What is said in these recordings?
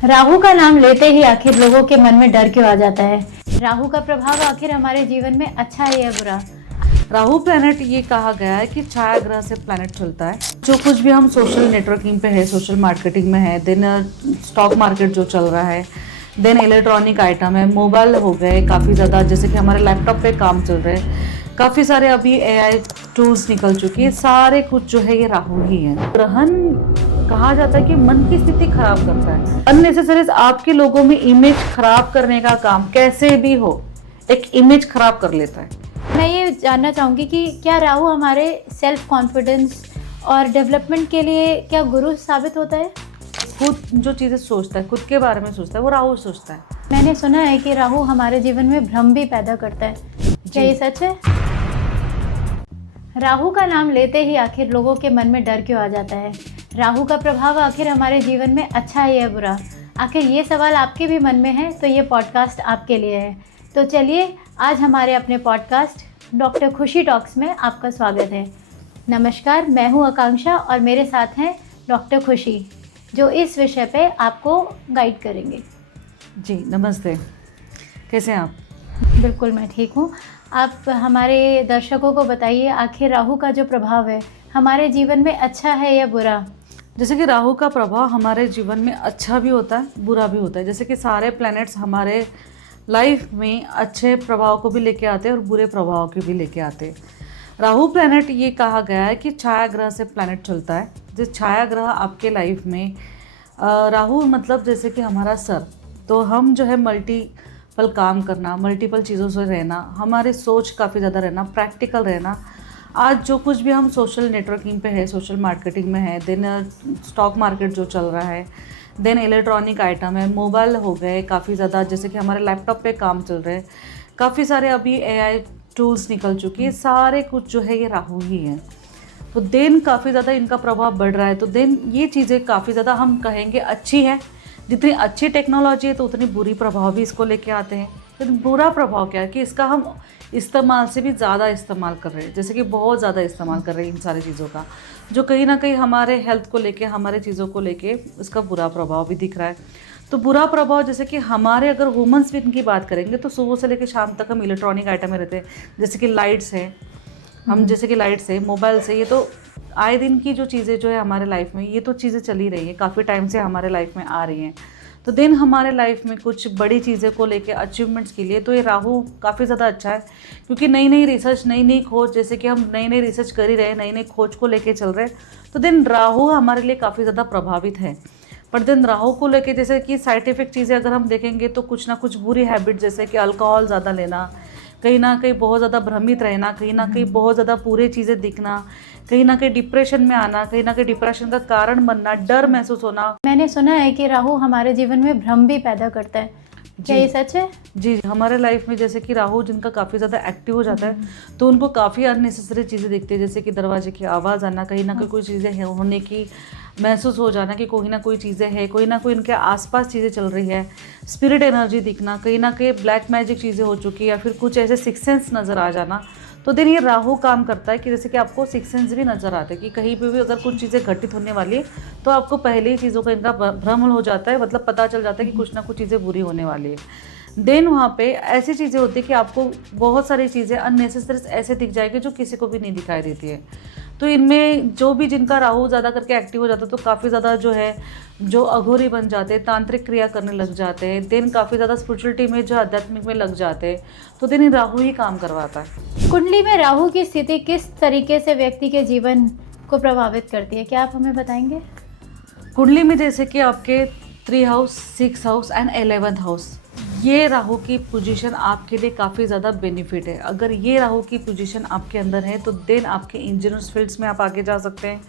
राहु का नाम लेते ही आखिर लोगों के मन में डर क्यों आ जाता है? राहु का प्रभाव आखिर हमारे जीवन में अच्छा है या बुरा? राहु प्लैनेट ये कहा गया है कि छाया ग्रह से प्लैनेट चलता है। जो कुछ भी हम सोशल नेटवर्किंग पे है, सोशल मार्केटिंग में है, देन स्टॉक मार्केट जो चल रहा है, देन इलेक्ट्रॉनिक आइटम है, मोबाइल हो गए काफ़ी ज़्यादा, जैसे कि हमारे लैपटॉप पे काम चल रहे हैं, काफ़ी सारे अभी एआई टूल्स निकल चुकी है, सारे कुछ जो है ये राहु ही है। ग्रहण कहा जाता है कि मन की स्थिति खराब करता है। अननेसेसरी आपके लोगों में इमेज खराब करने का काम कैसे भी हो, एक इमेज खराब कर लेता है। मैं ये जानना चाहूँगी कि क्या राहु हमारे सेल्फ कॉन्फिडेंस और डेवलपमेंट के लिए क्या गुरु साबित होता है? खुद जो चीज़ें सोचता है, खुद के बारे में सोचता है, वो राहु सोचता है। मैंने सुना है कि राहु हमारे जीवन में भ्रम भी पैदा करता है, क्या ये सच है? राहु का नाम लेते ही आखिर लोगों के मन में डर क्यों आ जाता है? राहु का प्रभाव आखिर हमारे जीवन में अच्छा है या बुरा? आखिर ये सवाल आपके भी मन में है तो ये पॉडकास्ट आपके लिए है। तो चलिए आज हमारे अपने पॉडकास्ट डॉक्टर खुशी टॉक्स में आपका स्वागत है। नमस्कार, मैं हूँ आकांक्षा और मेरे साथ हैं डॉक्टर खुशी, जो इस विषय पे आपको गाइड करेंगे। जी नमस्ते, कैसे हैं आप? बिल्कुल मैं ठीक हूँ। आप हमारे दर्शकों को बताइए आखिर राहु का जो प्रभाव है हमारे जीवन में अच्छा है या बुरा? जैसे कि राहु का प्रभाव हमारे जीवन में अच्छा भी होता है, बुरा भी होता है। जैसे कि सारे प्लैनेट्स हमारे लाइफ में अच्छे प्रभाव को भी लेके आते हैं और बुरे प्रभाव को भी लेके आते हैं। राहु प्लैनेट ये कहा गया है कि छाया ग्रह से प्लैनेट चलता है। जिस छाया ग्रह आपके लाइफ में राहु मतलब जैसे कि हमारा सर, तो हम जो है मल्टीपल काम करना, मल्टीपल चीज़ों से रहना, हमारी सोच काफ़ी ज़्यादा रहना, प्रैक्टिकल रहना। आज जो कुछ भी हम सोशल नेटवर्किंग पे है, सोशल मार्केटिंग में है, देन स्टॉक मार्केट जो चल रहा है, देन इलेक्ट्रॉनिक आइटम है, मोबाइल हो गए काफ़ी ज़्यादा, जैसे कि हमारे लैपटॉप पे काम चल रहे हैं, काफ़ी सारे अभी एआई टूल्स निकल चुकी है, सारे कुछ जो है ये राहु ही है। तो देन काफ़ी ज़्यादा इनका प्रभाव बढ़ रहा है। तो देन ये चीज़ें काफ़ी ज़्यादा हम कहेंगे अच्छी है। जितनी अच्छी टेक्नोलॉजी है तो उतनी बुरी प्रभाव भी इसको लेके आते हैं। तो बुरा प्रभाव क्या है कि इसका हम इस्तेमाल से भी ज़्यादा इस्तेमाल कर रहे हैं, जैसे कि बहुत ज़्यादा इस्तेमाल कर रहे हैं इन सारी चीज़ों का, जो कहीं ना कहीं हमारे हेल्थ को लेके, हमारे चीज़ों को लेके इसका बुरा प्रभाव भी दिख रहा है। तो बुरा प्रभाव जैसे कि हमारे अगर वुमेंस भी इनकी बात करेंगे तो सुबह से लेकर शाम तक हम इलेक्ट्रॉनिक आइटम में रहते हैं, जैसे कि लाइट्स हैं, हम जैसे कि लाइट्स है, मोबाइल से, ये तो आए दिन की जो चीज़ें जो है हमारे लाइफ में, ये तो चीज़ें चली रही है, काफ़ी टाइम से हमारे लाइफ में आ रही हैं। तो देन हमारे लाइफ में कुछ बड़ी चीज़ें को लेके, अचीवमेंट्स के लिए तो ये राहु काफ़ी ज़्यादा अच्छा है, क्योंकि नई नई रिसर्च, नई नई खोज, जैसे कि हम नई नई रिसर्च कर ही रहे हैं, नई नई खोज को लेके चल रहे हैं। तो देन राहु हमारे लिए काफ़ी ज़्यादा प्रभावित है। पर देन राहु को लेके जैसे कि साइंटिफिक चीज़ें अगर हम देखेंगे तो कुछ ना कुछ बुरी हैबिट, जैसे कि अल्कोहल ज़्यादा लेना, कहीं ना कहीं बहुत ज़्यादा भ्रमित रहना, कहीं ना कहीं बहुत ज़्यादा पूरे चीज़ें दिखना, कहीं ना कहीं डिप्रेशन में आना, कहीं ना कहीं डिप्रेशन का कारण बनना, डर महसूस होना। मैंने सुना है कि राहु हमारे जीवन में भ्रम भी पैदा करता है, क्या ये सच है? जी, हमारे लाइफ में जैसे कि राहु जिनका काफ़ी ज़्यादा एक्टिव हो जाता है तो उनको काफ़ी अननेसेसरी चीज़ें दिखती है, जैसे कि दरवाजे की आवाज़ आना, कहीं ना कहीं कोई चीज़ें होने की महसूस हो जाना कि कोई ना कोई चीज़ें है, कोई ना कोई इनके आसपास चीज़ें चल रही है, स्पिरिट एनर्जी दिखना, कहीं ना कहीं ब्लैक मैजिक चीज़ें हो चुकी है, या फिर कुछ ऐसे सिक्स सेंस नज़र आ जाना। तो देन ये राहु काम करता है कि जैसे कि आपको सिक्स सेंस भी नज़र आते हैं कि कहीं पे भी अगर कुछ चीज़ें घटित होने वाली है तो आपको पहले ही चीज़ों का इनका भ्रम हो जाता है, मतलब पता चल जाता है कि कुछ ना कुछ चीज़ें बुरी होने वाली है। देन वहाँ पे ऐसी चीज़ें होती है कि आपको बहुत सारी चीज़ें अननेसेसरी ऐसे दिख जाएगी जो किसी को भी नहीं दिखाई देती है। तो इनमें जो भी जिनका राहु ज़्यादा करके एक्टिव हो जाता है तो काफ़ी ज़्यादा जो है जो अघोरी बन जाते हैं, तांत्रिक क्रिया करने लग जाते हैं, देन काफ़ी ज़्यादा स्पिरिचुअलिटी में, जो आध्यात्मिक में लग जाते हैं। तो देन इन राहु ही काम करवाता है। कुंडली में राहु की स्थिति किस तरीके से व्यक्ति के जीवन को प्रभावित करती है, क्या आप हमें बताएंगे? कुंडली में जैसे कि आपके 3 house, 6 house and 11th house, ये राहु की पोजीशन आपके लिए काफ़ी ज़्यादा बेनिफिट है। अगर ये राहु की पोजीशन आपके अंदर है तो देन आपके इंजीनियर्स फील्ड्स में आप आगे जा सकते हैं।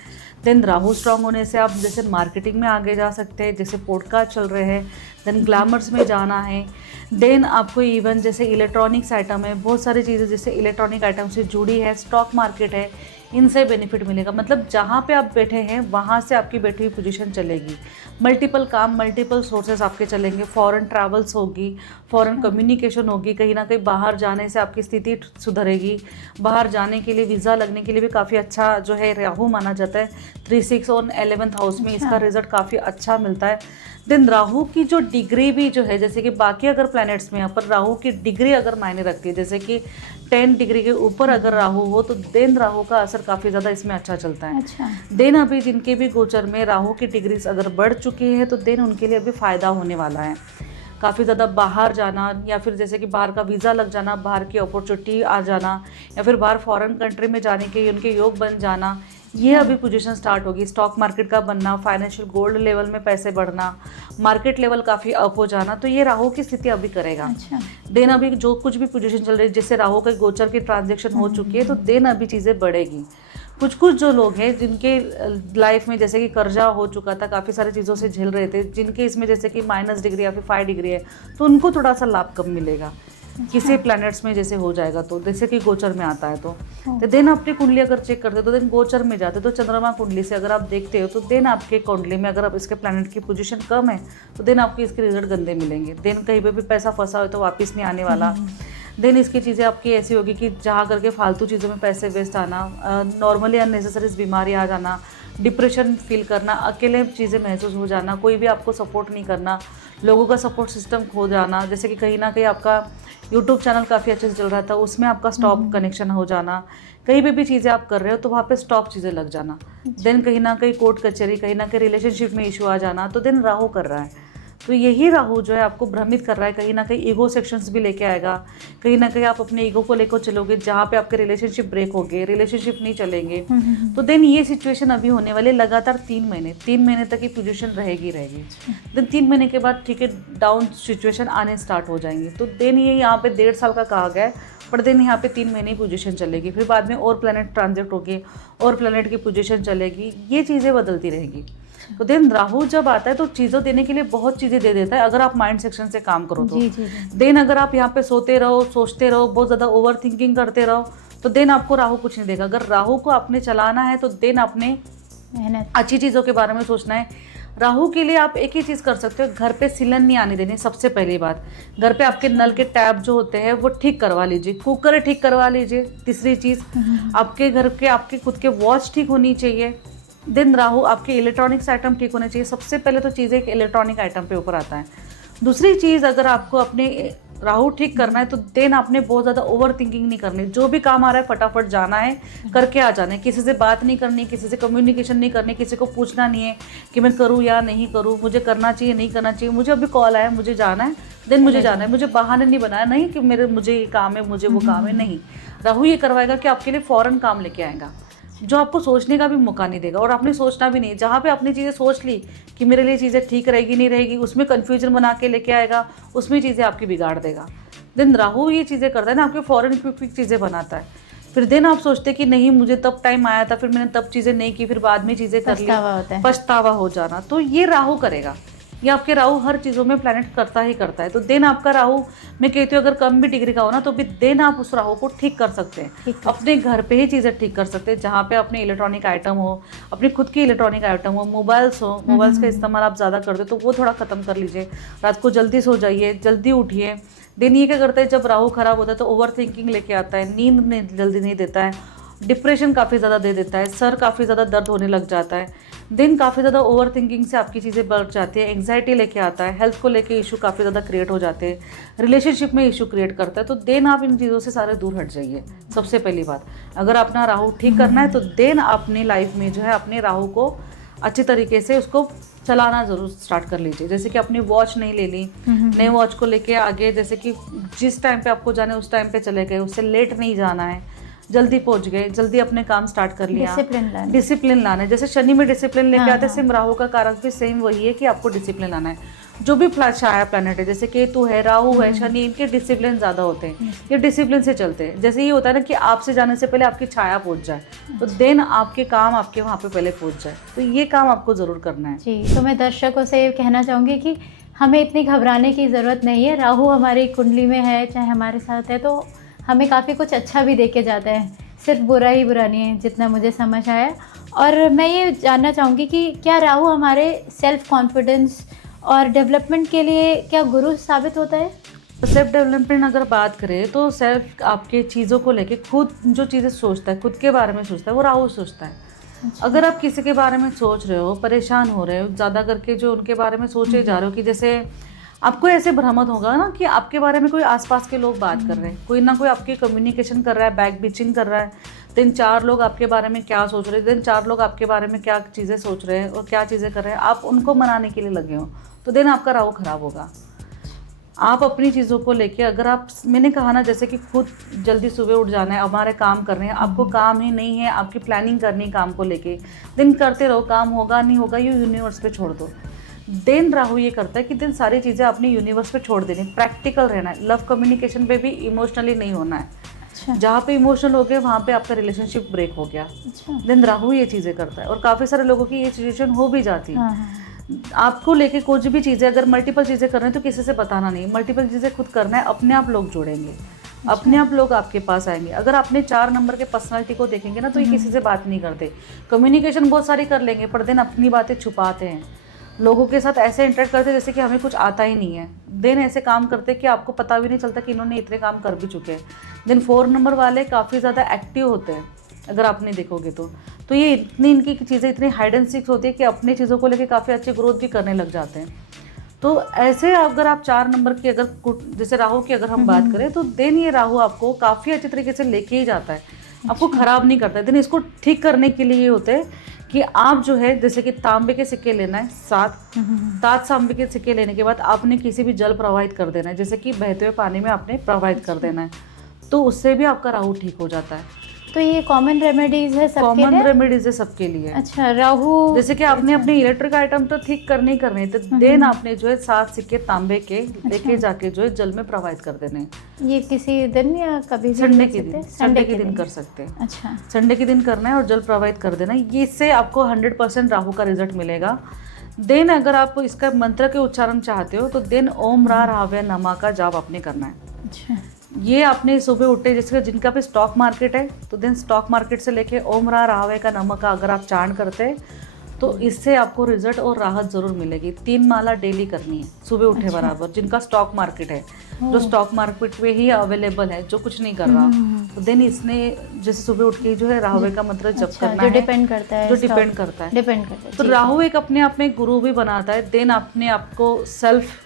देन राहु स्ट्रांग होने से आप जैसे मार्केटिंग में आगे जा सकते हैं, जैसे पॉडकास्ट चल रहे हैं, देन ग्लैमर्स में जाना है। देन आपको इवन जैसे इलेक्ट्रॉनिक्स आइटम है, बहुत सारी चीज़ें जैसे इलेक्ट्रॉनिक आइटम से जुड़ी है, स्टॉक मार्केट है, इनसे बेनिफिट मिलेगा। मतलब जहाँ पे आप बैठे हैं वहाँ से आपकी बैठी हुई पोजीशन चलेगी। मल्टीपल काम, मल्टीपल सोर्सेस आपके चलेंगे, फॉरेन ट्रैवल्स होगी, फॉरेन कम्युनिकेशन होगी, कहीं ना कहीं बाहर जाने से आपकी स्थिति सुधरेगी। बाहर जाने के लिए, वीज़ा लगने के लिए भी काफ़ी अच्छा जो है राहु माना जाता है। 3, 6 और 11th हाउस में इसका रिजल्ट काफ़ी अच्छा मिलता है। देन राहु की जो डिग्री भी जो है, जैसे कि बाकी अगर प्लैनेट्स में यहाँ पर राहु की डिग्री अगर मायने रखती है, जैसे कि 10 डिग्री के ऊपर अगर राहु हो तो देन राहु का असर काफ़ी ज़्यादा इसमें अच्छा चलता है। अच्छा। देन अभी जिनके भी गोचर में राहु की डिग्रीज अगर बढ़ चुकी है तो देन उनके लिए अभी फ़ायदा होने वाला है। काफ़ी ज़्यादा बाहर जाना, या फिर जैसे कि बाहर का वीज़ा लग जाना, बाहर की अपॉर्चुनिटी आ जाना, या फिर बाहर फॉरेन कंट्री में जाने के उनके योग बन जाना, ये अभी पोजीशन स्टार्ट होगी। स्टॉक मार्केट का बनना, फाइनेंशियल गोल्ड लेवल में पैसे बढ़ना, मार्केट लेवल काफ़ी अप हो जाना, तो ये राहु की स्थिति अभी करेगा। अच्छा। देन अभी जो कुछ भी पोजीशन चल रही है, जिससे राहु के गोचर की ट्रांजेक्शन हो चुकी है, तो देन अभी चीज़ें बढ़ेगी। कुछ जो लोग हैं जिनके लाइफ में जैसे कि कर्जा हो चुका था, काफ़ी सारी चीज़ों से झेल रहे थे, जिनके इसमें जैसे कि माइनस डिग्री या फिर 5 डिग्री है, तो उनको थोड़ा सा लाभ कम मिलेगा। किसी प्लैनेट्स में जैसे हो जाएगा, तो जैसे कि गोचर में आता है तो देन अपनी कुंडली अगर चेक करते हो तो देन गोचर में जाते तो चंद्रमा कुंडली से अगर आप देखते हो तो देन आपके कुंडली में अगर आप इसके प्लैनेट की पोजीशन कम है तो देन आपके इसके रिजल्ट गंदे मिलेंगे। देन कहीं पे भी पैसा फंसा हो तो वापस नहीं आने वाला। देन इसकी चीज़ें आपकी ऐसी होगी कि जहाँ करके फालतू चीज़ों में पैसे वेस्ट आना, नॉर्मली अननेसेसरी बीमारी आ जाना, डिप्रेशन फील करना, अकेले चीज़ें महसूस हो जाना, कोई भी आपको सपोर्ट नहीं करना, लोगों का सपोर्ट सिस्टम खो जाना, जैसे कि कहीं ना कहीं आपका यूट्यूब चैनल काफ़ी अच्छे से चल रहा था, उसमें आपका स्टॉप कनेक्शन हो जाना, कहीं भी चीज़ें आप कर रहे हो तो वहाँ पे स्टॉप चीज़ें लग जाना। देन कहीं ना कहीं कोर्ट कचहरी, कहीं ना कहीं रिलेशनशिप में इशू आ जाना, तो देन राहु कर रहा है। तो यही राहु जो है आपको भ्रमित कर रहा है, कहीं ना कहीं ईगो सेक्शंस भी लेके आएगा, कहीं ना कहीं आप अपने ईगो को लेकर चलोगे, जहाँ पे आपके रिलेशनशिप ब्रेक हो गए, रिलेशनशिप नहीं चलेंगे। तो देन ये सिचुएशन अभी होने वाले लगातार 3 महीने तक ये पोजीशन रहेगी। देन 3 महीने के बाद ठीक है डाउन सिचुएशन आने स्टार्ट हो जाएंगे। तो देन ये यहाँ पे 1.5 साल का कहा गया है, पर देन यहाँ पे 3 महीने पोजीशन चलेगी, फिर बाद में और प्लैनेट ट्रांजिट होगी और प्लैनेट की पोजीशन चलेगी, ये चीज़ें बदलती रहेगी। तो देन राहु जब आता है तो चीज़ों देने के लिए बहुत चीज़ें दे देता है, अगर आप माइंड सेक्शन से काम करो तो। देन अगर आप यहाँ पे सोते रहो, सोचते रहो, बहुत ज़्यादा ओवर थिंकिंग करते रहो, तो देन आपको राहु कुछ नहीं देगा। अगर राहु को आपने चलाना है तो देन आपने मेहनत अच्छी चीज़ों के बारे में सोचना है। राहु के लिए आप एक ही चीज़ कर सकते हो, घर पे सिलन नहीं आने देनी। सबसे पहली बात, घर पे आपके नल के टैप जो होते हैं वो ठीक करवा लीजिए, कुकर ठीक करवा लीजिए। तीसरी चीज़, आपके घर के आपके खुद के वॉच ठीक होनी चाहिए। देन राहु आपके इलेक्ट्रॉनिक्स आइटम ठीक होने चाहिए। सबसे पहले तो चीज़ एक इलेक्ट्रॉनिक आइटम पे ऊपर आता है। दूसरी चीज़, अगर आपको अपने राहु ठीक करना है तो देन आपने बहुत ज़्यादा ओवर थिंकिंग नहीं करनी। जो भी काम आ रहा है फटाफट जाना है, करके आ जाना है। किसी से बात नहीं करनी, किसी से कम्युनिकेशन नहीं करनी, किसी को पूछना नहीं है कि मैं करूँ या नहीं करूँ, मुझे करना चाहिए नहीं करना चाहिए, मुझे अभी कॉल आया मुझे जाना है, देन मुझे जाना है। मुझे बहाने नहीं बनाया नहीं कि मुझे ये काम है, मुझे वो काम है, नहीं। राहु ये करवाएगा कि आपके लिए फ़ौरन काम लेके आएगा, जो आपको सोचने का भी मौका नहीं देगा, और आपने सोचना भी नहीं। जहाँ पे आपने चीज़ें सोच ली कि मेरे लिए चीज़ें ठीक रहेगी नहीं रहेगी, उसमें कन्फ्यूजन बना के लेके आएगा, उसमें चीज़ें आपकी बिगाड़ देगा। देन राहु ये चीज़ें करता है ना, आपके फॉरन क्विक चीज़ें बनाता है। फिर देन आप सोचते कि नहीं मुझे तब टाइम आया था, फिर मैंने तब चीज़ें नहीं की, फिर बाद में चीज़ें कर ली, पछतावा हो जाना। तो ये राहु करेगा। ये आपके राहु हर चीज़ों में प्लैनेट करता ही करता है। तो देन आपका राहु, मैं कहती हूँ अगर कम भी डिग्री का हो ना तो भी देन आप उस राहु को ठीक कर सकते हैं, अपने घर पे ही चीज़ें ठीक कर सकते हैं। जहाँ पे अपने इलेक्ट्रॉनिक आइटम हो, अपनी खुद की इलेक्ट्रॉनिक आइटम हो, मोबाइल्स हो, मोबाइल्स का इस्तेमाल आप ज़्यादा करते हो तो वो थोड़ा ख़त्म कर लीजिए। रात को जल्दी सो जाइए, जल्दी उठिए। देन ये क्या करता है, जब राहु खराब होता है तो ओवर थिंकिंग लेके आता है, नींद जल्दी नहीं देता है, डिप्रेशन काफ़ी ज़्यादा दे देता है, सर काफ़ी ज़्यादा दर्द होने लग जाता है। दिन काफ़ी ज़्यादा ओवर थिंकिंग से आपकी चीज़ें बढ़ जाती है, एंग्जाइटी लेके आता है, हेल्थ को लेके इशू काफ़ी ज़्यादा क्रिएट हो जाते हैं, रिलेशनशिप में इशू क्रिएट करता है। तो देन आप इन चीज़ों से सारे दूर हट जाइए। सबसे पहली बात, अगर अपना राहु ठीक करना है तो देन अपनी लाइफ में जो है अपने राहु को अच्छी तरीके से उसको चलाना ज़रूर स्टार्ट कर लीजिए। जैसे कि अपनी वॉच नहीं ले ली, नए वॉच को लेके आगे, जैसे कि जिस टाइम पे आपको जाना है उस टाइम पे चले गए, उससे लेट नहीं जाना है, जल्दी पहुंच गए, जल्दी अपने काम स्टार्ट कर लिया। डिसिप्लिन लाना है। जैसे शनि में डिसिप्लिन लेके आते हैं, सेम राहु का कारक भी सेम वही है कि आपको डिसिप्लिन लाना है। जो भी छाया प्लैनेट है, जैसे केतु है, राहु है, शनि, इनके डिसिप्लिन ज़्यादा होते हैं, ये डिसिप्लिन से चलते हैं। जैसे ये होता है ना कि आपसे जाने से पहले आपकी छाया पहुंच जाए, तो देन आपके काम आपके वहाँ पे पहले पहुंच जाए। तो ये काम आपको ज़रूर करना है। जी, तो मैं दर्शकों से कहना चाहूँगी कि हमें इतनी घबराने की ज़रूरत नहीं है। राहु हमारी कुंडली में है, चाहे हमारे साथ है, तो हमें काफ़ी कुछ अच्छा भी देके जाता है, सिर्फ बुरा ही बुरा नहीं है, जितना मुझे समझ आया। और मैं ये जानना चाहूँगी कि क्या राहु हमारे सेल्फ कॉन्फिडेंस और डेवलपमेंट के लिए क्या गुरु साबित होता है? सेल्फ डेवलपमेंट अगर बात करें तो सेल्फ आपके चीज़ों को लेके खुद जो चीज़ें सोचता है, खुद के बारे में सोचता है, वो राहु सोचता है। अगर आप किसी के बारे में सोच रहे हो, परेशान हो रहे हो, ज़्यादा करके जो उनके बारे में सोचे जा रहे हो कि जैसे आपको ऐसे भ्रमित होगा ना कि आपके बारे में कोई आसपास के लोग बात कर रहे हैं, कोई ना कोई आपकी कम्युनिकेशन कर रहा है, बैक बिचिंग कर रहा है, दिन 4 लोग आपके बारे में क्या सोच रहे हैं, दिन 4 लोग आपके बारे में क्या चीज़ें सोच रहे हैं और क्या चीज़ें कर रहे हैं, आप उनको मनाने के लिए लगे हो, तो दिन आपका राहु खराब होगा। आप अपनी चीज़ों को लेके, अगर आप, मैंने कहा ना जैसे कि खुद जल्दी सुबह उठ जाना है, हमारे काम कर रहे हैं, आपको काम ही नहीं है, आपकी प्लानिंग करनी काम को लेके, दिन करते रहो, काम होगा नहीं होगा ये यूनिवर्स पे छोड़ दो। दिन राहु ये करता है कि दिन सारी चीज़ें अपने यूनिवर्स पे छोड़ देनी, प्रैक्टिकल रहना है, लव कम्युनिकेशन पे भी इमोशनली नहीं होना है। अच्छा। जहाँ पे इमोशनल हो गए वहाँ पे आपका रिलेशनशिप ब्रेक हो गया। अच्छा। दिन राहु ये चीज़ें करता है और काफ़ी सारे लोगों की ये सिचुएशन हो भी जाती है। हाँ। आपको लेके कुछ भी चीज़ें, अगर मल्टीपल चीज़ें कर रहे हैं तो किसी से बताना नहीं, मल्टीपल चीज़ें खुद करना है, अपने आप लोग जुड़ेंगे, अपने आप लोग आपके पास आएंगे। अगर आपने 4 नंबर के पर्सनालिटी को देखेंगे ना तो ये किसी से बात नहीं करते, कम्युनिकेशन बहुत सारी कर लेंगे पर दिन अपनी बातें छुपाते हैं, लोगों के साथ ऐसे इंटरेक्ट करते जैसे कि हमें कुछ आता ही नहीं है। दिन ऐसे काम करते कि आपको पता भी नहीं चलता कि इन्होंने इतने काम कर भी चुके हैं। दिन 4 नंबर वाले काफ़ी ज़्यादा एक्टिव होते हैं, अगर आपने देखोगे तो ये इतनी इनकी चीज़ें इतनी हाइड एंड सीक होती है कि अपनी चीज़ों को लेके काफ़ी अच्छी ग्रोथ भी करने लग जाते हैं। तो ऐसे अगर आप 4 नंबर की, अगर जैसे राहु की अगर हम बात करें तो दिन ये राहु आपको काफ़ी अच्छे तरीके से लेके ही जाता है, आपको ख़राब नहीं करता है। दिन इसको ठीक करने के लिए ये होते हैं कि आप जो है, जैसे कि तांबे के सिक्के लेना है 7 तांबे के सिक्के लेने के बाद आपने किसी भी जल प्रवाहित कर देना है, जैसे कि बहते हुए पानी में आपने प्रवाहित कर देना है, तो उससे भी आपका राहु ठीक हो जाता है। तो ये कॉमन रेमेडीज है सबके लिए? कॉमन रेमेडीज है सबके लिए। अच्छा। राहु जैसे कि आपने अपने इलेक्ट्रिक आइटम तो ठीक करने ही करने, तो देन आपने जो है 7 सिक्के तांबे के लेके जाके जो है जल में प्रवाहित कर देने। ये किसी दिन या कभी भी संडे कर के सकते दिन, हैं? संडे के दिन कर सकते हैं। अच्छा। संडे के दिन करना है और जल प्रवाहित कर देना है, ये इससे आपको 100% राहु का रिजल्ट मिलेगा। देन अगर आप इसका मंत्र के उच्चारण चाहते हो तो दिन ओम रा राहवे नमः का जाप आपने करना है। अच्छा। ये आपने सुबह उठे, जैसे जिनका पे स्टॉक मार्केट है तो दिन स्टॉक मार्केट से लेके ओम रा राहवे का नमः का अगर आप चांट करते हैं तो इससे आपको रिजल्ट और राहत जरूर मिलेगी। 3 माला डेली करनी है सुबह उठे बराबर, जिनका स्टॉक मार्केट है, जो स्टॉक मार्केट पे ही अवेलेबल है, जो कुछ नहीं कर रहा, तो दिन इसने जैसे सुबह उठ के जो है राहवे का मंत्र जप करना जो है, डिपेंड करता है, जो डिपेंड करता है। डिपेंड करता है। तो राहु एक अपने आप में गुरु भी बनाता है, दिन अपने आप को सेल्फ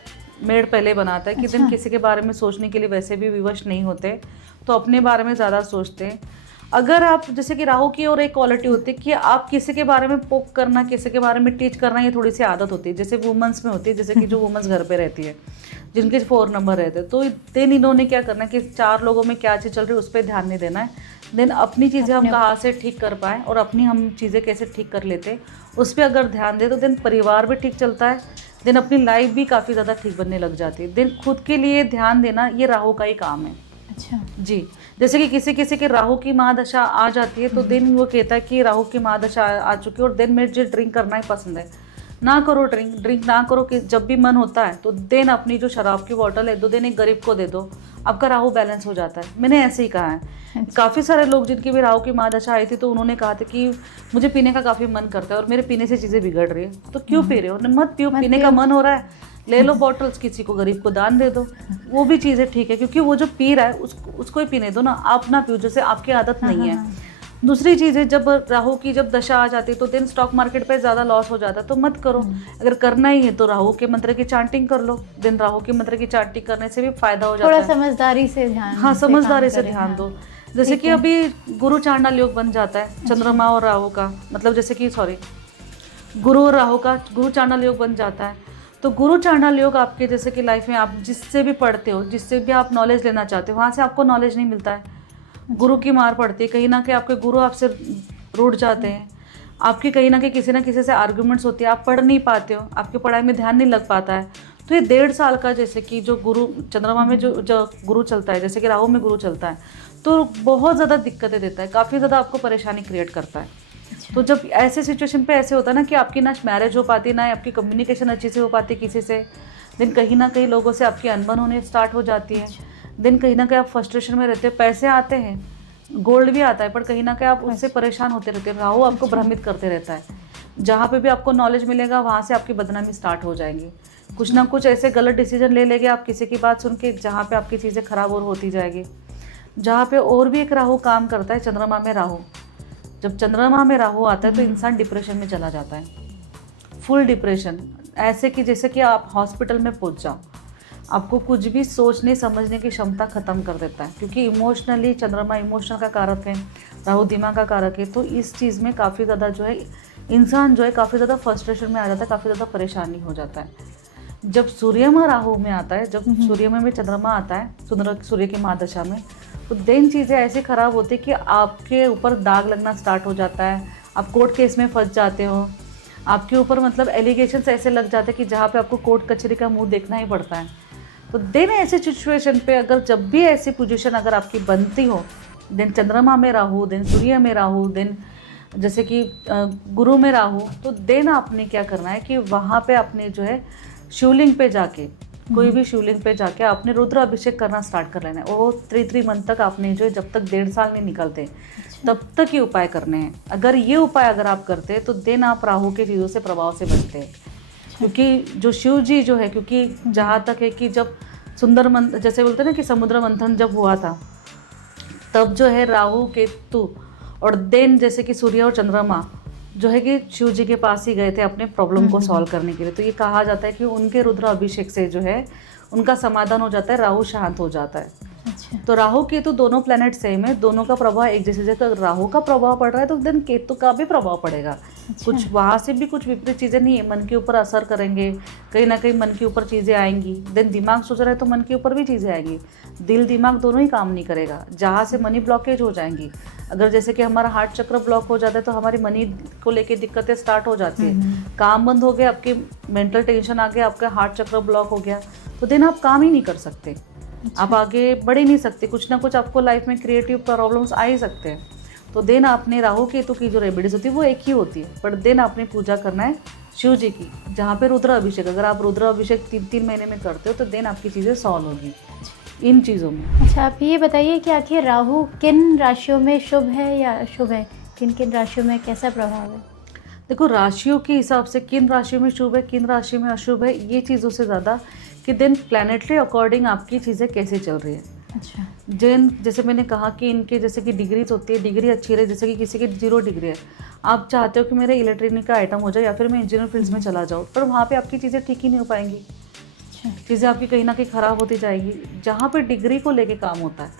मेड पहले बनाता है कि दिन किसी के बारे में सोचने के लिए वैसे भी विवश नहीं होते, तो अपने बारे में ज़्यादा सोचते हैं। अगर आप, जैसे कि राहु की और एक क्वालिटी होती है कि आप किसी के बारे में पोक करना, किसी के बारे में टीच करना, ये थोड़ी सी आदत होती है, जैसे वुमेंस में होती है, जैसे कि जो वुमेंस घर पे रहती है, जिनके 4 नंबर रहते हैं, तो दिन इन्होंने क्या करना है कि 4 लोगों में क्या चीज़ चल रही है उस पर ध्यान नहीं देना है। दिन अपनी चीज़ें हम कहाँ से ठीक कर पाएँ और अपनी हम चीज़ें कैसे ठीक कर लेते हैं उस पर अगर ध्यान दें तो दिन परिवार भी ठीक चलता है, दिन अपनी लाइफ भी काफ़ी ज़्यादा ठीक बनने लग जाती है। दिन खुद के लिए ध्यान देना ये राहु का ही काम है। अच्छा जी, जैसे कि किसी के राहु की महादशा आ जाती है तो दिन वो कहता है कि राहु की महादशा आ चुकी है और दिन में जो ड्रिंक करना ही पसंद है, ना करो ड्रिंक ना करो, कि जब भी मन होता है तो दिन अपनी जो शराब की बोतल है 2 दिन एक गरीब को दे दो, आपका राहु बैलेंस हो जाता है। मैंने ऐसे ही कहा है। काफ़ी सारे लोग जिनकी भी राहु की महादशा आई थी तो उन्होंने कहा था कि मुझे पीने का काफ़ी मन करता है और मेरे पीने से चीज़ें बिगड़ रही है, तो क्यों पी रहे हो? मत पियो, पीने का मन हो रहा है ले लो बॉटल्स, किसी को गरीब को दान दे दो, वो भी चीज़ें ठीक है, क्योंकि वो जो पी रहा है उसको ही पीने दो ना, आप ना पियो, जैसे आपकी आदत नहीं है। दूसरी चीज़ है, जब राहु की जब दशा आ जाती है तो दिन स्टॉक मार्केट पे ज़्यादा लॉस हो जाता है, तो मत करो। अगर करना ही है तो राहु के मंत्र की चांटिंग कर लो, दिन राहु के मंत्र की चांटिंग करने से भी फायदा हो जाता है। थोड़ा समझदारी से ध्यान, हाँ, समझदारी से ध्यान दो। जैसे कि अभी गुरु चांडाल योग बन जाता है, चंद्रमा और राहु का, मतलब जैसे कि गुरु और राहु का गुरु चांडाल योग बन जाता है, तो गुरु चांडाल योग आपके जैसे कि लाइफ में आप जिससे भी पढ़ते हो, जिससे भी आप नॉलेज लेना चाहते हो, वहाँ से आपको नॉलेज नहीं मिलता है, गुरु की मार पड़ती है, कहीं ना कहीं आपके गुरु आपसे रूठ जाते हैं, आपकी कहीं ना कहीं किसी ना किसी से आर्ग्यूमेंट्स होती है, आप पढ़ नहीं पाते हो, आपकी पढ़ाई में ध्यान नहीं लग पाता है। तो ये 1.5 साल का, जैसे कि जो गुरु चंद्रमा में जो गुरु चलता है, जैसे कि राहु में गुरु चलता है, तो बहुत ज़्यादा दिक्कतें देता है, काफ़ी ज़्यादा आपको परेशानी क्रिएट करता है। तो जब ऐसे सिचुएशन पे ऐसे होता है ना कि आपकी ना मैरिज हो पाती, ना आपकी कम्युनिकेशन अच्छी से हो पाती किसी से, दिन कहीं ना कहीं लोगों से आपकी अनबन होने स्टार्ट हो जाती है, दिन कहीं ना कहीं आप फ्रस्ट्रेशन में रहते हैं, पैसे आते हैं, गोल्ड भी आता है, पर कहीं ना कहीं आप उससे परेशान होते रहते हैं, राहु आपको भ्रमित करते रहता है, जहाँ पे भी आपको नॉलेज मिलेगा वहाँ से आपकी बदनामी स्टार्ट हो जाएंगी, कुछ ना कुछ ऐसे गलत डिसीजन ले लेंगे आप किसी की बात सुन के, जहाँ पे आपकी चीज़ें खराब और होती जाएगी। जहाँ पे और भी एक राहु काम करता है, चंद्रमा में राहु, जब चंद्रमा में राहु आता है तो इंसान डिप्रेशन में चला जाता है, फुल डिप्रेशन, ऐसे कि जैसे कि आप हॉस्पिटल में पहुंच जाओ। आपको कुछ भी सोचने समझने की क्षमता खत्म कर देता है, क्योंकि इमोशनली चंद्रमा इमोशनल का कारक है, राहु दिमाग का कारक है। तो इस चीज़ में काफ़ी ज़्यादा जो है इंसान जो है काफ़ी ज़्यादा फ्रस्ट्रेशन में आ जाता है, काफ़ी ज़्यादा परेशानी हो जाता है। जब सूर्यमा राहु में आता है, जब सूर्यमा में चंद्रमा आता है सूर्य की महादशा में, तो दिन चीज़ें ऐसी ख़राब होती है कि आपके ऊपर दाग लगना स्टार्ट हो जाता है, आप कोर्ट केस में फंस जाते हो, आपके ऊपर मतलब एलिगेशंस ऐसे लग जाते हैं कि जहाँ पे आपको कोर्ट कचहरी का मुंह देखना ही पड़ता है। तो देन ऐसे सिचुएशन पे अगर जब भी ऐसी पोजीशन अगर आपकी बनती हो, देन चंद्रमा में राहु, देन सूर्य में राहु, देन जैसे कि गुरु में राहु, तो देन आपने क्या करना है कि वहाँ पे आपने जो है शिवलिंग पे जाके, कोई भी शिवलिंग पे जाके आपने रुद्र अभिषेक करना स्टार्ट कर लेना है। वो 3 मंथ तक आपने जो है, जब तक 1.5 साल नहीं निकलते तब तक ये उपाय करने हैं। अगर ये उपाय अगर आप करते हैं तो देन आप राहु के चीज़ों से प्रभाव से बचते हैं। क्योंकि जो शिव जी जो है, क्योंकि जहाँ तक है कि जब सुंदर मंथन, जैसे बोलते हैं ना कि समुद्र मंथन जब हुआ था, तब जो है राहु केतु और देन जैसे कि सूर्य और चंद्रमा जो है कि शिव जी के पास ही गए थे अपने प्रॉब्लम को सॉल्व करने के लिए। तो ये कहा जाता है कि उनके रुद्र अभिषेक से जो है उनका समाधान हो जाता है, राहु शांत हो जाता है। अच्छा। तो राहु केतु दोनों प्लैनेट सेम है, दोनों का प्रभाव एक जैसे, जैसे राहु का प्रभाव पड़ रहा है तो देन केतु का भी प्रभाव पड़ेगा। अच्छा। कुछ वहाँ से भी कुछ विपरीत चीज़ें नहीं है, मन के ऊपर असर करेंगे, कहीं ना कहीं मन के ऊपर चीज़ें आएंगी। देन दिमाग सोच रहा है तो मन के ऊपर भी चीज़ें आएंगी, दिल दिमाग दोनों ही काम नहीं करेगा, जहाँ से मनी ब्लॉकेज हो जाएंगी। अगर जैसे कि हमारा हार्ट चक्र ब्लॉक हो जाता है तो हमारी मनी को लेके दिक्कतें स्टार्ट हो जाती है, काम बंद हो गया, आपके मेंटल टेंशन आ गया, आपका हार्ट चक्र ब्लॉक हो गया, तो देन आप काम ही नहीं कर सकते, आप आगे बढ़ ही नहीं सकते, कुछ ना कुछ आपको लाइफ में क्रिएटिव प्रॉब्लम्स आ ही सकते हैं। तो देन आपने राहु केतु की जो रेमेडीज होती है वो एक ही होती है, पर देन आपने पूजा करना है शिव जी की, जहाँ पे रुद्र अभिषेक, अगर आप रुद्र अभिषेक 3 महीने में करते हो तो देन आपकी चीज़ें सॉल्व होगी इन चीज़ों में। अच्छा, आप ये बताइए कि आखिर राहु किन राशियों में शुभ है या अशुभ है, किन किन राशियों में कैसा प्रभाव है? देखो, राशियों के हिसाब से किन राशियों में शुभ है, किन राशि में अशुभ है, ये चीज़ों से ज़्यादा कि दिन प्लैनेटरी अकॉर्डिंग आपकी चीज़ें कैसे चल रही है। अच्छा। जैसे मैंने कहा कि इनके जैसे कि डिग्रीज होती है, डिग्री अच्छी रहे, जैसे कि किसी की 0 डिग्री है, आप चाहते हो कि मेरे इलेक्ट्रॉनिक का आइटम हो जाए या फिर मैं इंजीनियर फील्ड में चला जाऊँ, पर वहाँ पे आपकी चीज़ें ठीक ही नहीं हो पाएंगी, चीज़ें आपकी कहीं ना कहीं ख़राब होती जाएगी। जहाँ पे डिग्री को लेके काम होता है,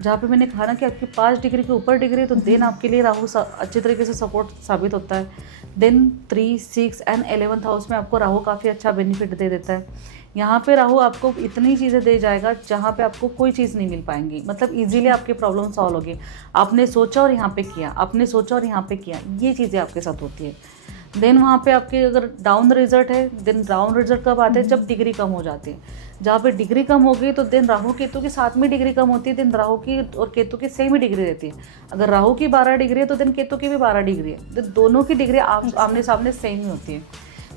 जहाँ पे मैंने कहा ना कि आपकी 5 डिग्री के ऊपर डिग्री है, तो देन आपके लिए राहु अच्छी तरीके से सपोर्ट साबित होता है। देन 3, 6 एंड 11th हाउस में आपको राहु काफ़ी अच्छा बेनिफिट दे देता है। यहाँ पे राहु आपको इतनी चीज़ें दे जाएगा जहाँ पे आपको कोई चीज़ नहीं मिल पाएंगी, मतलब इजीली आपके प्रॉब्लम सॉल्व होगी। आपने सोचा और यहाँ पे किया, आपने सोचा और यहाँ पे किया, ये चीज़ें आपके साथ होती है। देन वहाँ पे आपके अगर डाउन रिजल्ट है, देन डाउन रिजल्ट कब आते हैं, जब डिग्री कम हो जाती है। जहाँ पे डिग्री कम हो गई तो देन राहु केतु के साथ में डिग्री कम होती है, देन राहु की और केतु की सेम ही डिग्री रहती है। अगर राहु की 12 डिग्री है तो देन केतु की भी 12 डिग्री है, देन दोनों की डिग्री आमने सामने सेम ही होती है।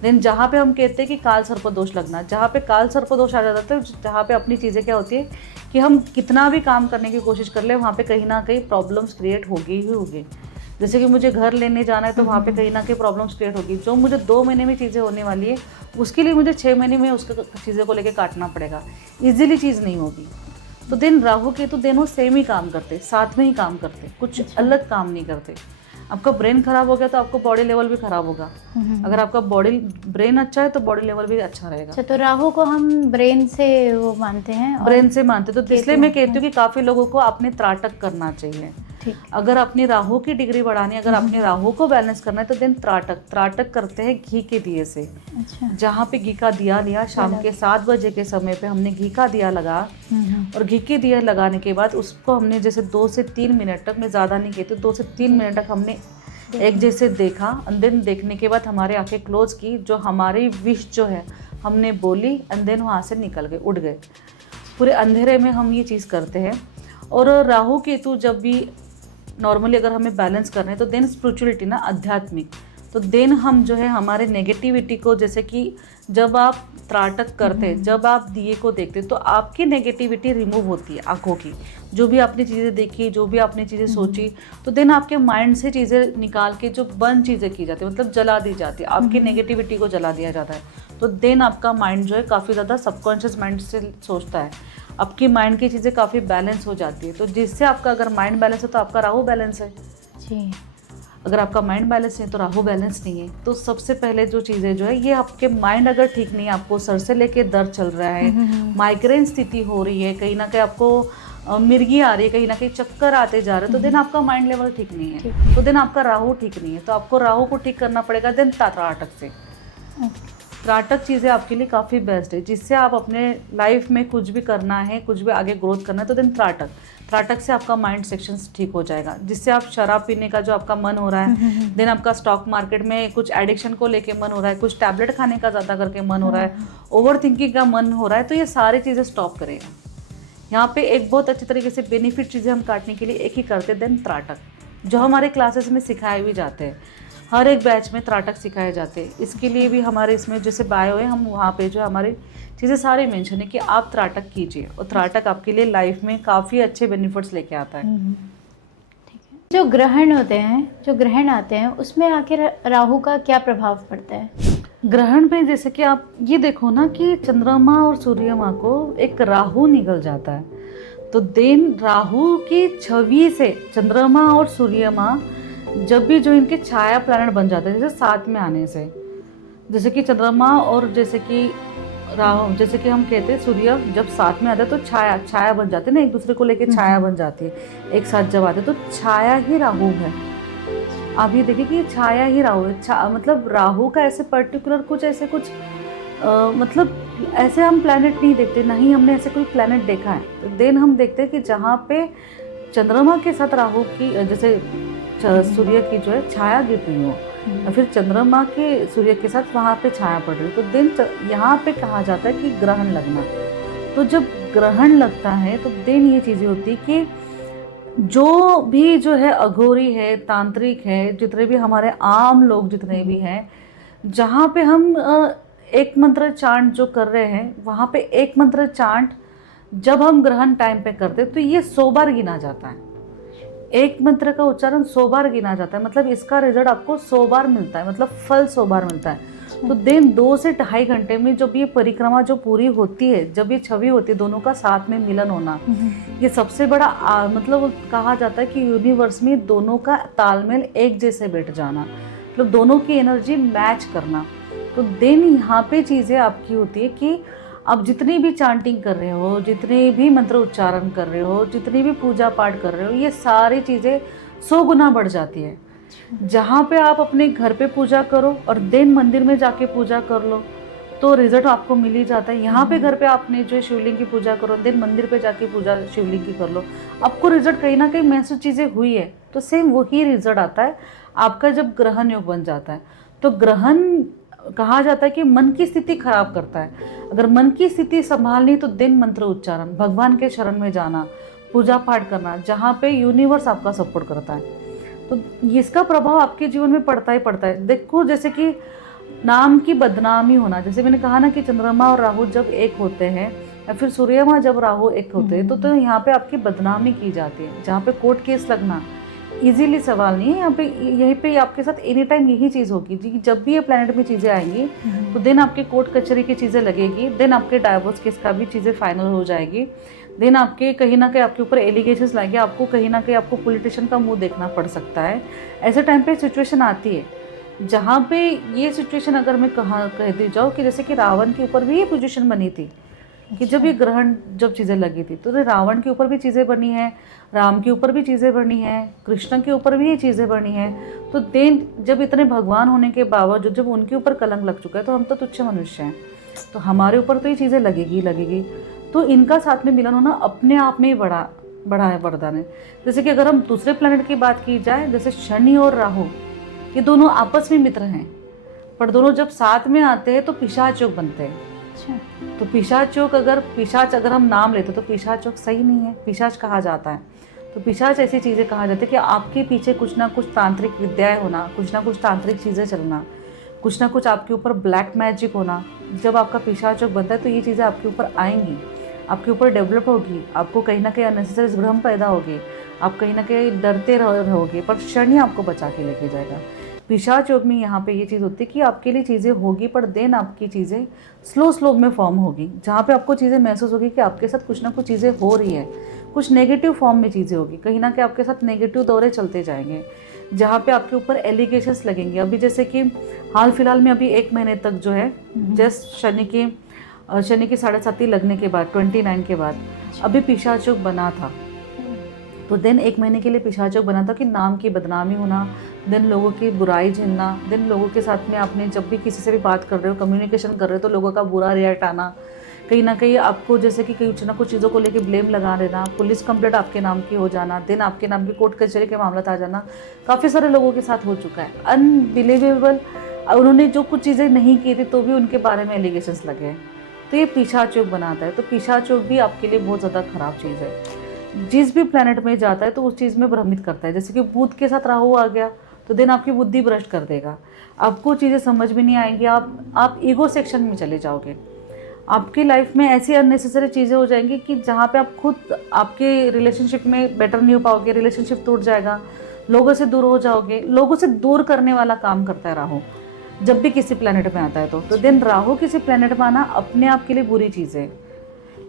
देन जहाँ पे हम कहते हैं कि काल सर्पदोष लगना, जहाँ पे काल सर्पदोष आ जाता है, जहाँ पे अपनी चीज़ें क्या होती है कि हम कितना भी काम करने की कोशिश कर ले, वहाँ पे कहीं ना कहीं प्रॉब्लम्स क्रिएट होगी ही होगी। जैसे कि मुझे घर लेने जाना है तो वहाँ पे कहीं ना कहीं प्रॉब्लम्स क्रिएट होगी। जो मुझे 2 महीने में चीज़ें होने वाली है, उसके लिए मुझे 6 महीने में उसके चीज़ों को लेके काटना पड़ेगा, इजीली चीज़ नहीं होगी। तो दिन राहु केतु दोनों सेम ही काम करते, साथ में ही काम करते, कुछ अलग काम नहीं करते। आपका ब्रेन खराब हो गया तो आपको बॉडी लेवल भी खराब होगा, अगर आपका ब्रेन अच्छा है तो बॉडी लेवल भी अच्छा रहेगा। अच्छा, तो राहु को हम ब्रेन से वो मानते हैं, ब्रेन से मानते, तो इसलिए मैं कहती हूँ कि काफ़ी लोगों को अपने त्राटक करना चाहिए। अगर अपनी राहु की डिग्री बढ़ानी, अगर अपने राहु को बैलेंस करना है तो दिन त्राटक करते हैं घी के दिए से। अच्छा। जहाँ पे घी का दिया लिया, शाम के 7 बजे के समय पे हमने घी का दिया लगा, और घी के दिया लगाने के बाद उसको हमने जैसे 2 से 3 मिनट तक, मैं ज़्यादा नहीं कहती, 2 से 3 मिनट तक हमने एक जैसे देखा। एंड देन देखने के बाद हमारे आंखें क्लोज की, जो हमारी विश जो है हमने बोली, एंड देन वहाँ से निकल गए, उड़ गए। पूरे अंधेरे में हम ये चीज़ करते हैं। और राहु केतु जब भी नॉर्मली अगर हमें बैलेंस करना है तो देन स्पिरिचुअलिटी ना, आध्यात्मिक, तो देन हम जो है हमारे नेगेटिविटी को, जैसे कि जब आप त्राटक करते, जब आप दिए को देखते तो आपकी नेगेटिविटी रिमूव होती है आंखों की। जो भी आपने चीज़ें देखी, जो भी आपने चीज़ें सोची, तो देन आपके माइंड से चीज़ें निकाल के जो बंद चीज़ें की जाती है, मतलब जला दी जाती है, आपकी नेगेटिविटी को जला दिया जाता है। तो देन आपका माइंड जो है काफ़ी ज़्यादा सबकॉन्शियस माइंड से सोचता है, आपकी माइंड की चीज़ें काफ़ी बैलेंस हो जाती है। तो जिससे आपका अगर माइंड बैलेंस है तो आपका राहु बैलेंस है। जी। अगर आपका माइंड बैलेंस है तो राहु बैलेंस नहीं है। तो सबसे पहले जो चीज़ें जो है, ये आपके माइंड अगर ठीक नहीं है, आपको सर से लेके दर्द चल रहा है, माइग्रेन स्थिति हो रही है, कहीं ना कहीं आपको मिर्गी आ रही है, कहीं ना कहीं चक्कर आते जा रहे हैं, तो देन आपका माइंड लेवल ठीक नहीं है, तो देन आपका राहु ठीक नहीं है। तो आपको राहु को ठीक करना पड़ेगा देन त्राटक से। त्राटक चीज़ें आपके लिए काफ़ी बेस्ट है, जिससे आप अपने लाइफ में कुछ भी करना है, कुछ भी आगे ग्रोथ करना है, तो देन त्राटक से आपका माइंड सेक्शंस ठीक हो जाएगा, जिससे आप शराब पीने का जो आपका मन हो रहा है, देन आपका स्टॉक मार्केट में कुछ एडिक्शन को लेके मन हो रहा है, कुछ टैबलेट खाने का ज़्यादा करके मन हो रहा है, ओवर थिंकिंग का मन हो रहा है, तो ये सारी चीज़ें स्टॉप करेगा। यहाँ पे एक बहुत अच्छी तरीके से बेनिफिट चीज़ें हम काटने के लिए एक ही करते हैं, देन त्राटक, जो हमारे क्लासेस में सिखाए भी जाते हैं। हर एक बैच में त्राटक सिखाए जाते हैं। इसके लिए भी हमारे इसमें जैसे बायो है, हम वहाँ पे जो हमारी चीज़ें सारे मेंशन है कि आप त्राटक कीजिए, और त्राटक आपके लिए लाइफ में काफ़ी अच्छे बेनिफिट्स लेके आता है। ठीक है। जो ग्रहण होते हैं, जो ग्रहण आते हैं, उसमें आखिर राहु का क्या प्रभाव पड़ता है? ग्रहण में जैसे कि आप ये देखो ना कि चंद्रमा और सूर्यमा को एक राहु निकल जाता है, तो देन राहु की छवि से चंद्रमा और सूर्यमा जब भी जो इनके छाया प्लैनेट बन जाते हैं, जैसे साथ में आने से, जैसे कि चंद्रमा और जैसे कि राहु, जैसे कि हम कहते हैं सूर्य जब साथ में आते हैं तो छाया बन जाती है ना, एक दूसरे को लेके छाया बन जाती है, एक साथ जब आते हैं तो छाया ही राहु है। आप ये देखिए कि छाया ही राहु है। मतलब राहु का ऐसे पर्टिकुलर कुछ ऐसे कुछ मतलब ऐसे हम प्लैनेट नहीं देखते, ना ही हमने ऐसे कोई प्लैनेट देखा है। तो देन हम देखते हैं कि जहाँ पे चंद्रमा के साथ राहु की, जैसे सूर्य की जो है छाया गिर रही हो, और फिर चंद्रमा के सूर्य के साथ वहाँ पे छाया पड़ रही, तो देन यहाँ पे कहा जाता है कि ग्रहण लगना। तो जब ग्रहण लगता है तो देन ये चीज़ें होती है कि जो भी जो है अघोरी है, तांत्रिक है, जितने भी हमारे आम लोग जितने भी हैं, जहाँ पे हम एक मंत्र चांट जो कर रहे हैं, वहाँ पे एक मंत्र चांट जब हम ग्रहण टाइम पे करते हैं तो ये 100 बार गिना जाता है। एक मंत्र का उच्चारण 100 बार गिना जाता है, मतलब इसका रिजल्ट आपको 100 बार मिलता है, मतलब फल 100 बार मिलता है। तो दिन 2 से 2.5 घंटे में जब ये परिक्रमा जो पूरी होती है, जब ये छवि होती है, दोनों का साथ में मिलन होना, ये सबसे बड़ा मतलब कहा जाता है कि यूनिवर्स में दोनों का तालमेल एक जैसे बैठ जाना, मतलब दोनों की एनर्जी मैच करना। तो देन यहाँ पे चीज़ें आपकी होती है कि आप जितनी भी चांटिंग कर रहे हो, जितने भी मंत्र उच्चारण कर रहे हो, जितनी भी पूजा पाठ कर रहे हो, ये सारी चीज़ें 100 गुना बढ़ जाती है। जहाँ पे आप अपने घर पे पूजा करो और देन मंदिर में जाके पूजा कर लो तो रिजल्ट आपको मिल ही जाता है। यहाँ पे घर पे आपने जो शिवलिंग की पूजा करो, देन मंदिर पे जाके पूजा शिवलिंग की कर लो, आपको रिजल्ट कहीं ना कहीं महसूस चीज़ें हुई है, तो सेम वही रिजल्ट आता है आपका जब ग्रहण योग बन जाता है। तो ग्रहण कहा जाता है कि मन की स्थिति खराब करता है। अगर मन की स्थिति संभालनी तो दिन मंत्र उच्चारण, भगवान के शरण में जाना, पूजा पाठ करना, जहाँ पे यूनिवर्स आपका सपोर्ट करता है, तो इसका प्रभाव आपके जीवन में पड़ता ही पड़ता है। देखो जैसे कि नाम की बदनामी होना, जैसे मैंने कहा ना कि चंद्रमा और राहु जब एक होते हैं या फिर सूर्यमा जब राहु एक होते हैं तो यहाँ पे आपकी बदनामी की जाती है, जहाँ पे कोर्ट केस लगना इजीली सवाल नहीं है। यहाँ पे यहीं पे आपके साथ एनी टाइम यही चीज़ होगी जी, जब भी ये प्लैनेट में चीज़ें आएंगी तो देन आपके कोर्ट कचहरी की चीज़ें लगेगी, देन आपके डाइवोर्स केस का भी चीज़ें फाइनल हो जाएगी, देन आपके कहीं ना कहीं आपके ऊपर एलिगेशंस लाएंगे, आपको कहीं ना कहीं आपको पॉलिटिशियन का मुंह देखना पड़ सकता है। ऐसे टाइम पे सिचुएशन आती है जहाँ पे ये सिचुएशन अगर मैं कहती जाऊँ कि जैसे कि रावण के ऊपर भी ये पोजीशन बनी थी कि जब ये ग्रहण जब चीज़ें लगी थी तो रावण के ऊपर भी चीज़ें बनी हैं, राम के ऊपर भी चीज़ें बनी हैं, कृष्ण के ऊपर भी ये चीज़ें बनी हैं। तो देन जब इतने भगवान होने के बावजूद जब उनके ऊपर कलंक लग चुका है तो हम तो तुच्छ मनुष्य हैं, तो हमारे ऊपर तो ये चीज़ें लगेगी। तो इनका साथ में मिलन होना अपने आप में ही बड़ा है वरदान है। जैसे कि अगर हम दूसरे प्लैनेट की बात की जाए, जैसे शनि और राहु, ये दोनों आपस में मित्र हैं, पर दोनों जब साथ में आते हैं तो पिशाच योग बनते हैं। तो पिशाच अगर हम नाम लेते तो पिशाच योग सही नहीं है, पिशाच कहा जाता है। तो पिशाच ऐसी चीज़ें कहा जाती है कि आपके पीछे कुछ ना कुछ तांत्रिक विद्याएं होना, कुछ ना कुछ तांत्रिक चीज़ें चलना, कुछ ना कुछ आपके ऊपर ब्लैक मैजिक होना। जब आपका पिशाच योग बनता है तो ये चीज़ें आपके ऊपर आएंगी, आपके ऊपर डेवलप होगी, आपको कहीं ना कहीं अननेसेसरी भ्रम पैदा होगी, आप कहीं ना कहीं डरते रहोगे, पर शनि आपको बचा के लेके जाएगा। पिशाच योग में यहाँ पे ये चीज़ होती है कि आपके लिए चीज़ें होगी पर देन आपकी चीज़ें स्लो में फॉर्म होगी, जहाँ पे आपको चीज़ें महसूस होगी कि आपके साथ कुछ ना कुछ चीज़ें हो रही है, कुछ नेगेटिव फॉर्म में चीज़ें होगी, कहीं ना कहीं आपके साथ नेगेटिव दौरे चलते जाएंगे। जहाँ पे आपके ऊपर एलिगेशंस लगेंगे। अभी जैसे कि हाल फिलहाल में अभी 1 महीने तक जो है जस्ट शनि की 7.5 लगने के बाद 29 के बाद अभी पिशाचोक बना था। तो देन 1 महीने के लिए पिशाचोक बना था कि नाम की बदनामी होना, देन लोगों की बुराई झेलना, देन लोगों के साथ में आपने जब भी किसी से भी बात कर रहे हो, कम्युनिकेशन कर रहे हो तो लोगों का बुरा रिएक्ट आना, कहीं ना कहीं आपको जैसे कि कुछ ना कुछ चीज़ों को लेके ब्लेम लगा देना, पुलिस कंप्लेंट आपके नाम की हो जाना, देन आपके नाम की कोर्ट कचहरी के मामला आ जाना, काफ़ी सारे लोगों के साथ हो चुका है। अनबिलीवेबल, उन्होंने जो कुछ चीज़ें नहीं की थी तो भी उनके बारे में एलिगेशंस लगे हैं। तो ये पिशाचोक बनाता है। तो पिशाचोक भी आपके लिए बहुत ज़्यादा ख़राब चीज़ है। जिस भी प्लैनेट में जाता है तो उस चीज़ में भ्रमित करता है। जैसे कि बुध के साथ राहु आ गया तो दिन आपकी बुद्धि भ्रष्ट कर देगा, आपको चीज़ें समझ में नहीं आएंगी, आप ईगो सेक्शन में चले जाओगे। आपकी लाइफ में ऐसी अननेसेसरी चीज़ें हो जाएंगी कि जहाँ पे आप खुद आपके रिलेशनशिप में बेटर नहीं हो पाओगे, रिलेशनशिप टूट जाएगा, लोगों से दूर हो जाओगे। लोगों से दूर करने वाला काम करता है राहु जब भी किसी प्लैनेट में आता है। तो दिन राहु किसी प्लैनेट में आना अपने आप के लिए बुरी चीज़ है।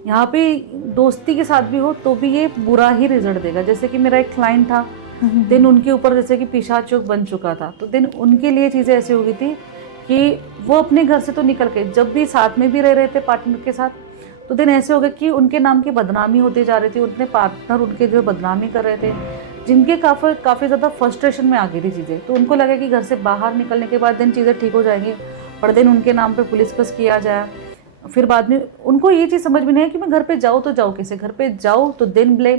यहाँ पे दोस्ती के साथ भी हो तो भी ये बुरा ही रिजल्ट देगा। जैसे कि मेरा एक क्लाइंट था, दिन उनके ऊपर जैसे कि पिशाचोक बन चुका था, तो दिन उनके लिए चीज़ें ऐसी हो गई थी कि वो अपने घर से तो निकल के जब भी साथ में भी रह रहे थे पार्टनर के साथ, तो दिन ऐसे हो गए कि उनके नाम की बदनामी होती जा रही थी, उनके पार्टनर उनके जो बदनामी कर रहे थे, जिनके काफ़ी ज़्यादा फ्रस्ट्रेशन में आ गई थी चीज़ें। तो उनको लगा कि घर से बाहर निकलने के बाद दिन चीज़ें ठीक हो जाएंगी, पर दिन उनके नाम पे पुलिस केस किया जाए। फिर बाद में उनको ये चीज़ समझ में नहीं है कि मैं घर पे जाऊँ तो जाऊँ कैसे, घर पे जाऊँ तो दिन ब्लेम,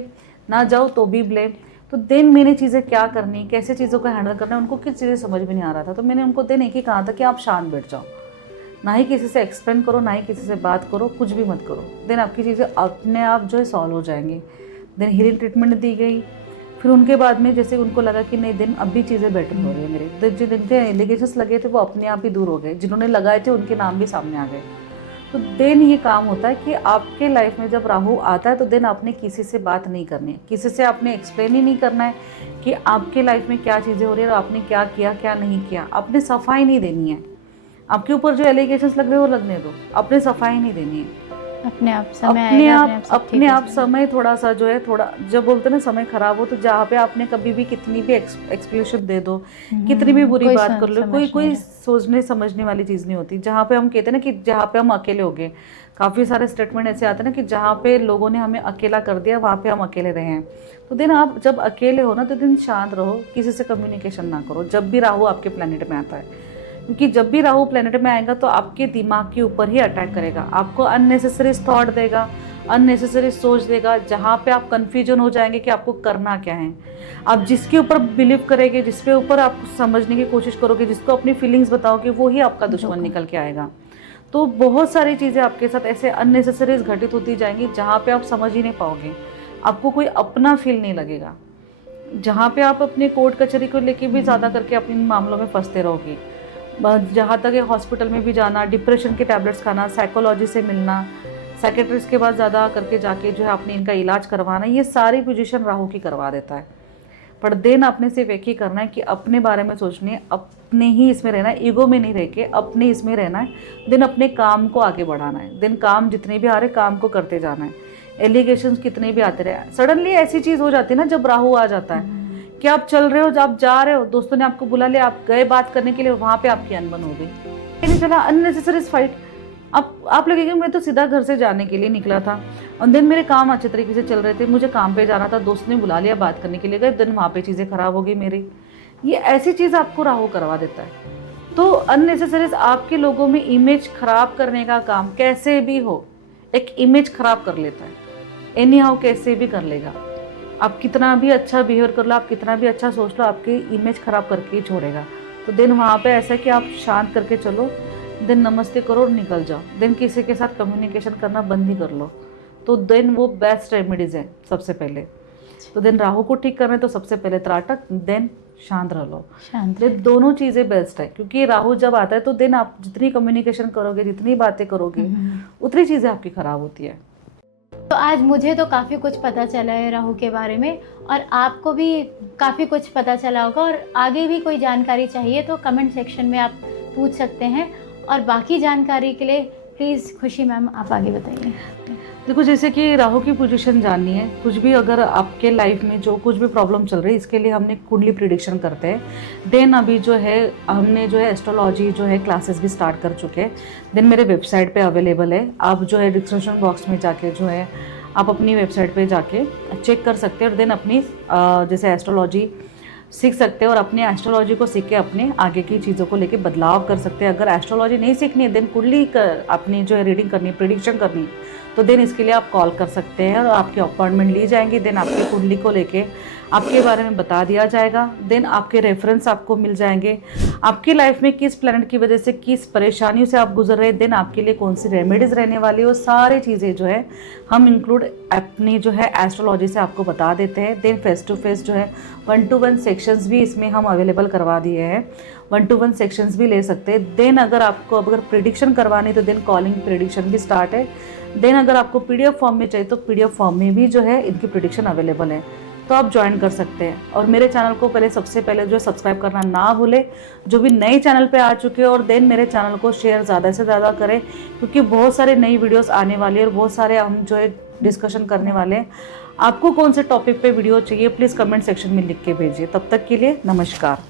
ना जाऊँ तो भी ब्लेम। तो दिन मैंने चीज़ें क्या करनी, कैसे चीज़ों को हैंडल करना, उनको किस चीज़ें समझ में नहीं आ रहा था। तो मैंने उनको दिन एक ही कहा था कि आप शांत बैठ जाओ, ना ही किसी से एक्सप्लेन करो, ना ही किसी से बात करो, कुछ भी मत करो। देन आपकी चीज़ें अपने आप जो है सॉल्व हो जाएंगी। देन हीलिंग ट्रीटमेंट दी गई। फिर उनके बाद में जैसे उनको लगा कि नहीं दिन अब भी चीज़ें बेटर हो रही है मेरे, तो जिनके एलिगेशंस लगे थे वो अपने आप ही दूर हो गए, जिन्होंने लगाए थे उनके नाम भी सामने आ गए। तो देन ये काम होता है कि आपके लाइफ में जब राहु आता है तो देन आपने किसी से बात नहीं करनी है, किसी से आपने एक्सप्लेन ही नहीं करना है कि आपके लाइफ में क्या चीज़ें हो रही है और आपने क्या किया क्या नहीं किया। आपने सफाई नहीं देनी है। आपके ऊपर जो एलिगेशंस लग रहे हैं वो लगने दो, आपने सफाई नहीं देनी है। अपने आप समय आएगा, अपने आप समय थोड़ा सा जो है, थोड़ा जब बोलते हैं ना समय खराब हो, तो जहाँ पे आपने कभी भी कितनी भी एक्सप्लेनेशन दे दो, कितनी भी बुरी बात कर लो, कोई सोचने समझने वाली चीज़ नहीं होती। जहाँ पे हम कहते हैं ना कि जहाँ पे हम अकेले हो गए, काफ़ी सारे स्टेटमेंट ऐसे आते हैं ना कि जहाँ पे लोगों ने हमें अकेला कर दिया वहाँ पे हम अकेले रहे हैं। तो दिन आप जब अकेले हो ना तो दिन शांत रहो, किसी से कम्युनिकेशन ना करो जब भी राहु आपके प्लेनेट में आता है। क्योंकि जब भी राहु प्लेनेट में आएगा तो आपके दिमाग के ऊपर ही अटैक करेगा, आपको अननेसेसरी थॉट देगा, अननेसेसरी सोच देगा, जहाँ पे आप कन्फ्यूजन हो जाएंगे कि आपको करना क्या है। आप जिसके ऊपर बिलीव करेंगे, जिसके ऊपर आप समझने की कोशिश करोगे, जिसको अपनी फीलिंग्स बताओगे, वो ही आपका दुश्मन निकल के आएगा। तो बहुत सारी चीज़ें आपके साथ ऐसे अननेसेसरी घटित होती जाएंगी जहाँ पे आप समझ ही नहीं पाओगे, आपको कोई अपना फील नहीं लगेगा, जहाँ पे आप अपने कोर्ट कचहरी को लेके भी ज़्यादा करके अपने मामलों में फंसते रहोगे। जहाँ तक है हॉस्पिटल में भी जाना, डिप्रेशन के टैबलेट्स खाना, साइकोलॉजी से मिलना, साइकेट्रिस्ट के पास ज़्यादा करके जाके जो है आपने इनका इलाज करवाना, ये सारी पोजीशन राहु की करवा देता है। पर देन आपने सिर्फ एक ही करना है कि अपने बारे में सोचनी है, अपने ही इसमें रहना है, ईगो में नहीं रह के अपने इसमें रहना है। देन अपने काम को आगे बढ़ाना है। देन काम जितने भी आ रहे काम को करते जाना है। एलिगेशंस कितने भी आते रहे, सडनली ऐसी चीज़ हो जाती है ना जब राहु आ जाता है कि आप चल रहे हो, आप जा रहे हो, दोस्तों ने आपको बुला लिया, आप गए बात करने के लिए, वहाँ पे आपकी अनबन हो गई, नहीं चला, अननेसेसरी फाइट। आप लगेगा मैं तो सीधा घर से जाने के लिए निकला था और दिन मेरे काम अच्छे तरीके से चल रहे थे, मुझे काम पे जाना था, दोस्त ने बुला लिया बात करने के लिए, गए, दिन वहाँ पे चीज़ें खराब हो गई मेरी। ये ऐसी चीज़ आपको राहु करवा देता है। तो अननेसेसरी आपके लोगों में इमेज खराब करने का काम कैसे भी हो, एक इमेज खराब कर लेता है, एनी हाउ कैसे भी कर लेगा। आप कितना भी अच्छा बिहेव कर लो, आप कितना भी अच्छा सोच लो, आपकी इमेज खराब करके ही छोड़ेगा। तो दिन वहाँ पे ऐसा है कि आप शांत करके चलो, दिन नमस्ते करो और निकल जाओ। दिन किसी के साथ कम्युनिकेशन करना बंद ही कर लो। तो दिन वो बेस्ट रेमेडीज़ है सबसे पहले। तो दिन राहु को ठीक करना है तो सबसे पहले त्राटक, देन शांत रह लो। दिन दोनों चीज़ें बेस्ट है, क्योंकि राहु जब आता है तो दिन आप जितनी कम्युनिकेशन करोगे, जितनी बातें करोगे, उतनी चीज़ें आपकी खराब होती है। तो आज मुझे तो काफ़ी कुछ पता चला है राहु के बारे में, और आपको भी काफ़ी कुछ पता चला होगा। और आगे भी कोई जानकारी चाहिए तो कमेंट सेक्शन में आप पूछ सकते हैं। और बाकी जानकारी के लिए प्लीज़ खुशी मैम आप आगे बताइए। देखो, जैसे कि राहु की पोजीशन जाननी है, कुछ भी अगर आपके लाइफ में जो कुछ भी प्रॉब्लम चल रही है, इसके लिए हमने कुंडली प्रिडिक्शन करते हैं। देन अभी जो है हमने जो है एस्ट्रोलॉजी जो है क्लासेस भी स्टार्ट कर चुके हैं। देन मेरे वेबसाइट पे अवेलेबल है, आप जो है डिस्क्रिप्शन बॉक्स में जाके जो है आप अपनी वेबसाइट पे जाके चेक कर सकते हैं और देन अपनी जैसे एस्ट्रोलॉजी सीख सकते हैं और अपने एस्ट्रोलॉजी को सीख के अपने आगे की चीज़ों को लेके बदलाव कर सकते हैं। अगर एस्ट्रोलॉजी नहीं सीखनी है, देन कुंडली अपनी जो है रीडिंग करनी है, प्रिडिक्शन करनी है, तो देन इसके लिए आप कॉल कर सकते हैं और आपकी अपॉइंटमेंट ली जाएंगी। देन आपकी कुंडली को लेके आपके बारे में बता दिया जाएगा। देन आपके रेफरेंस आपको मिल जाएंगे, आपकी लाइफ में किस प्लैनेट की वजह से किस परेशानियों से आप गुजर रहे हैं, देन आपके लिए कौन सी रेमेडीज़ रहने वाली है, वो सारी चीज़ें जो है हम इंक्लूड अपनी जो है एस्ट्रोलॉजी से आपको बता देते हैं। देन फेस टू फेस जो है 1-to-1 सेक्शंस भी इसमें हम अवेलेबल करवा दिए हैं, 1-to-1 सेक्शंस भी ले सकते हैं। देन अगर आपको अगर प्रिडिक्शन करवानी तो देन कॉलिंग प्रिडिक्शन भी स्टार्ट है। देन अगर आपको पीडीएफ फॉर्म में चाहिए तो पीडीएफ फॉर्म में भी जो है इनकी प्रिडिक्शन अवेलेबल है, तो आप ज्वाइन कर सकते हैं। और मेरे चैनल को सबसे पहले जो है सब्सक्राइब करना ना भूले, जो भी नए चैनल पे आ चुके हैं, और देन मेरे चैनल को शेयर ज़्यादा से ज़्यादा करें, क्योंकि बहुत सारे नई वीडियोस आने वाली है और बहुत सारे हम जो है डिस्कशन करने वाले हैं। आपको कौन से टॉपिक पे वीडियो चाहिए प्लीज़ कमेंट सेक्शन में लिख के भेजिए। तब तक के लिए नमस्कार।